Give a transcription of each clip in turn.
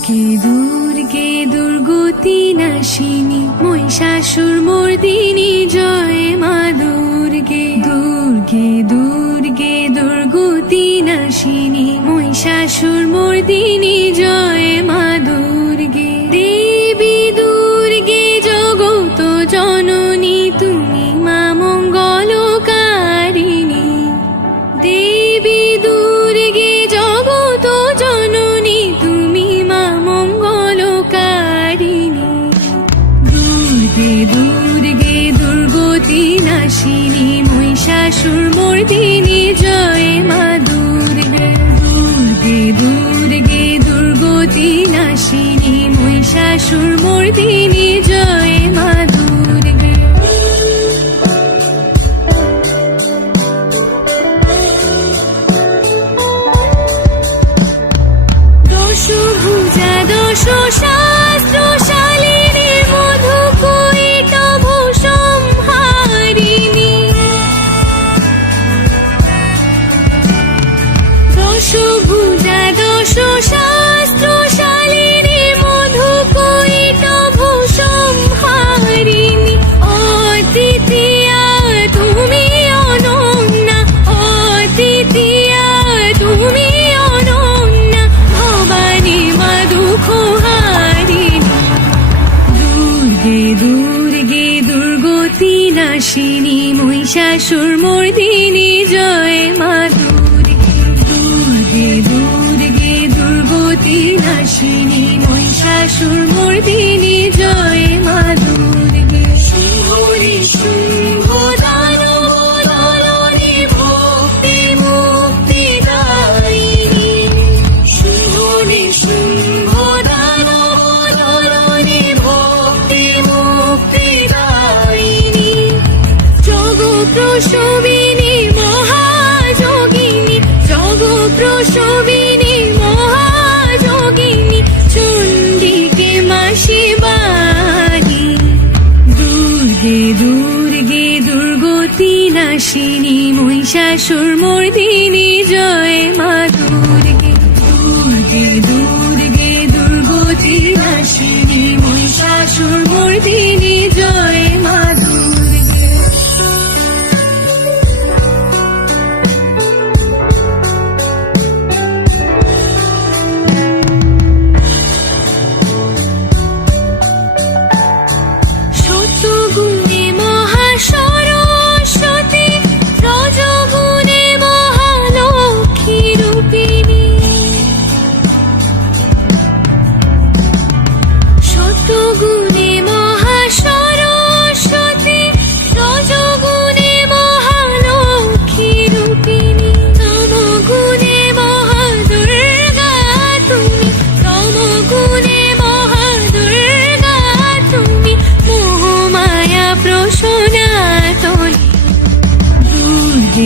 দুর্গে দুর্গে দুর্গতি নাশিনী, মহিষাসুর মর্দিনী জয় মা দুর্গে। দুর্গে দুর্গে দুর্গতি নাশিনী, মহিষাসুর মর্দিনী দুর্গতি শাশুর মোর জয় মা দুর্গে দুর্গে দুর্গে দুর্গতি নাশিনী শাশুর মোর দশ ভুজা শাস্ত্র শালিনী মধু কুইট ভূষম হারিণী অতিথিয়া তুমি অনন্যা, অতিথিয়া তুমি অনন্যা দুর্গে দুর্গে দুর্গতি নাশিনী মহিষাসুর মর্দিনী মহিষাসুর মর্দিনী জয় দুর্গতি নাশিনী মহিষাসুর মর্দিনী জয় মা দুর্গে। দুর্গে দুর্গে দুর্গতি নাশিনী মহিষাসুর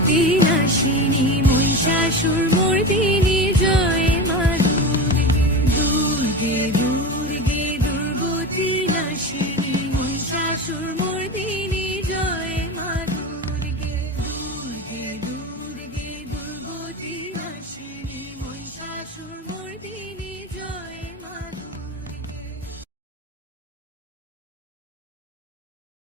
মূর্তি আসিনি মহিষাসুর মূর্তি